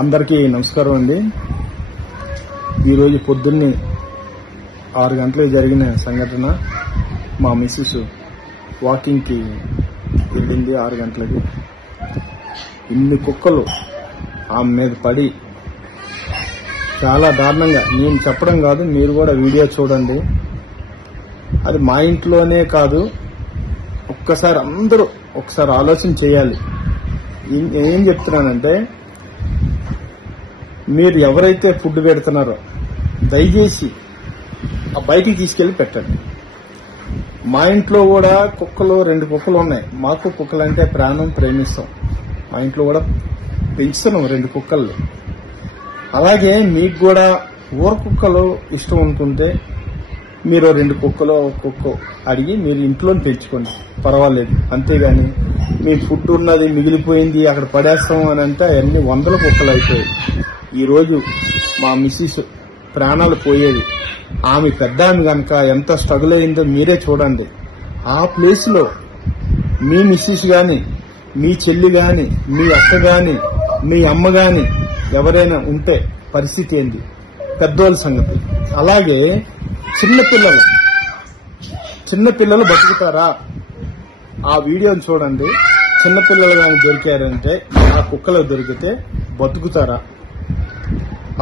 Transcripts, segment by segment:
అందరికీ నమస్కారం అండి. ఈరోజు పొద్దున్నే 6 గంటలకు జరిగిన సంఘటన. మా మిస్సెస్ వాకింగ్కి వెళ్ళింది 6 గంటలకు. ఇన్ని కుక్కలు ఆమె మీద పడి చాలా దారుణంగా, నేను చెప్పడం కాదు, మీరు కూడా వీడియో చూడండి. అది మా ఇంట్లోనే కాదు, ఒక్కసారి అందరూ ఒకసారి ఆలోచన చేయాలి. ఏం చెప్తున్నానంటే, మీరు ఎవరైతే ఫుడ్ పెడుతున్నారో దయచేసి ఆ బయటికి తీసుకెళ్లి పెట్టండి. మా ఇంట్లో కూడా కుక్కలు 2 కుక్కలు ఉన్నాయి. మాకు కుక్కలంటే ప్రాణం, ప్రేమిస్తాం. మా ఇంట్లో కూడా పెంచుతున్నాం 2 కుక్కలు. అలాగే మీకు కూడా ఊర కుక్కలు ఇష్టం అనుకుంటే మీరు 2 కుక్కలు, కుక్క అడిగి మీరు ఇంట్లో పెంచుకోండి, పర్వాలేదు. అంతేగాని మీ ఫుడ్ ఉన్నది మిగిలిపోయింది అక్కడ పడేస్తాం అని అంటే అవన్నీ 100 కుక్కలు అయిపోయాయి. ఈరోజు మా మిస్సెస్ ప్రాణాలు పోయేది. ఆమె పెద్ద ఆమె కనుక ఎంత స్ట్రగుల్ అయిందో మీరే చూడండి. ఆ ప్లేస్ లో మీ మిస్సెస్ గాని, మీ చెల్లి గాని, మీ అక్క గాని, మీ అమ్మ గాని ఎవరైనా ఉంటే పరిస్థితి ఏంది, పెద్దోళ్ళ సంగతి. అలాగే చిన్నపిల్లలు బతుకుతారా? ఆ వీడియోని చూడండి. చిన్నపిల్లలు కానీ దొరికారంటే, ఆ కుక్కలు దొరికితే బతుకుతారా?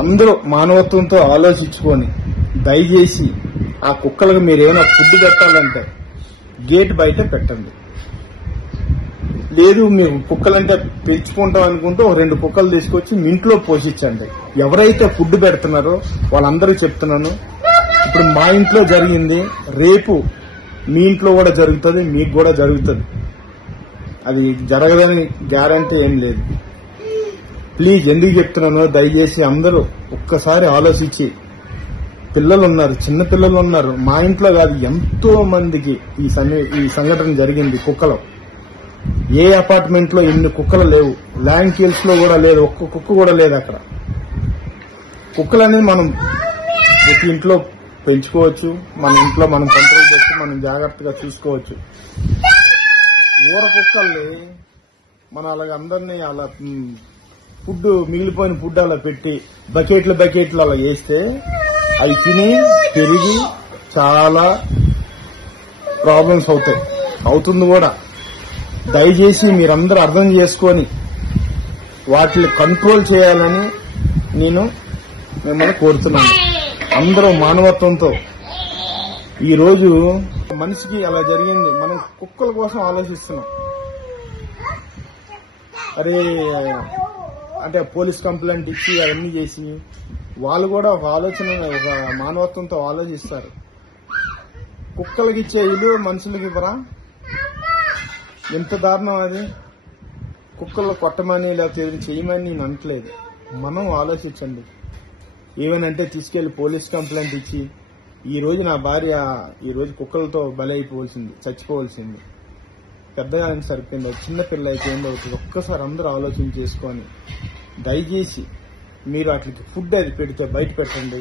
అందరూ మానవత్వంతో ఆలోచించుకొని దయచేసి ఆ కుక్కలకు మీరు ఏమైనా ఫుడ్ పెట్టాలంటే గేట్ బయట పెట్టండి. లేదు మీరు కుక్కలంటే పెంచుకుంటాం అనుకుంటే 2 కుక్కలు తీసుకొచ్చి మీ ఇంట్లో పోషించండి. ఎవరైతే ఫుడ్ పెడుతున్నారో వాళ్ళందరూ చెప్తున్నాను, ఇప్పుడు మా ఇంట్లో జరిగింది, రేపు మీ ఇంట్లో కూడా జరుగుతుంది, మీకు కూడా జరుగుతుంది. అది జరగదని గ్యారంటీ ఏం లేదు. ప్లీజ్, ఎందుకు చెప్తున్నానో దయచేసి అందరూ ఒక్కసారి ఆలోచించి, పిల్లలు ఉన్నారు, చిన్న పిల్లలు ఉన్నారు. మా ఇంట్లో కాదు, ఎంతో మందికి ఈ సంఘటన జరిగింది. కుక్కలు ఏ అపార్ట్మెంట్ లో ఇన్ని కుక్కలు లేవు. ల్యాండ్ హిల్స్ లో కూడా లేదు, ఒక్క కుక్క కూడా లేదు అక్కడ. కుక్కలని మనం ప్రతి ఇంట్లో పెంచుకోవచ్చు, మన ఇంట్లో మనం కంట్రోల్ చేసి మనం జాగ్రత్తగా చూసుకోవచ్చు. ఊర కుక్కల్ని మన అలాగే అందరినీ అలా ఫుడ్, మిగిలిపోయిన ఫుడ్ అలా పెట్టి బకెట్లు అలా వేస్తే అవి తిని పెరిగి చాలా ప్రాబ్లమ్స్ అవుతుంది కూడా. దయచేసి మీరందరూ అర్థం చేసుకొని వాటిని కంట్రోల్ చేయాలని నేను మిమ్మల్ని కోరుతున్నాను. అందరూ మానవత్వంతో. ఈరోజు మనిషికి అలా జరిగింది, మనం కుక్కల కోసం ఆలోచిస్తున్నాం. అరే అంటే పోలీస్ కంప్లైంట్ ఇచ్చి అవన్నీ చేసి వాళ్ళు కూడా ఒక ఆలోచన, ఒక మానవత్వంతో ఆలోచిస్తారు. కుక్కలకి ఇచ్చే ఇల్లు మనుషులకి ఇవ్వరా? ఎంత దారుణం అది. కుక్కలు కొట్టమని లేకపోతే చేయమని నేను అనట్లేదు. మనం ఆలోచించండి. ఏమనంటే తీసుకెళ్లి పోలీస్ కంప్లైంట్ ఇచ్చి, ఈ రోజు నా భార్య ఈరోజు కుక్కలతో బలైపోవాల్సింది, చచ్చిపోవాల్సింది. పెద్దగా సరిపోయింది, చిన్న పిల్ల అయితే ఏందవుతుంది? ఒక్కసారి అందరూ ఆలోచన చేసుకొని దయచేసి మీరు వాటికి ఫుడ్ అది పెడితే బయట పెట్టండి.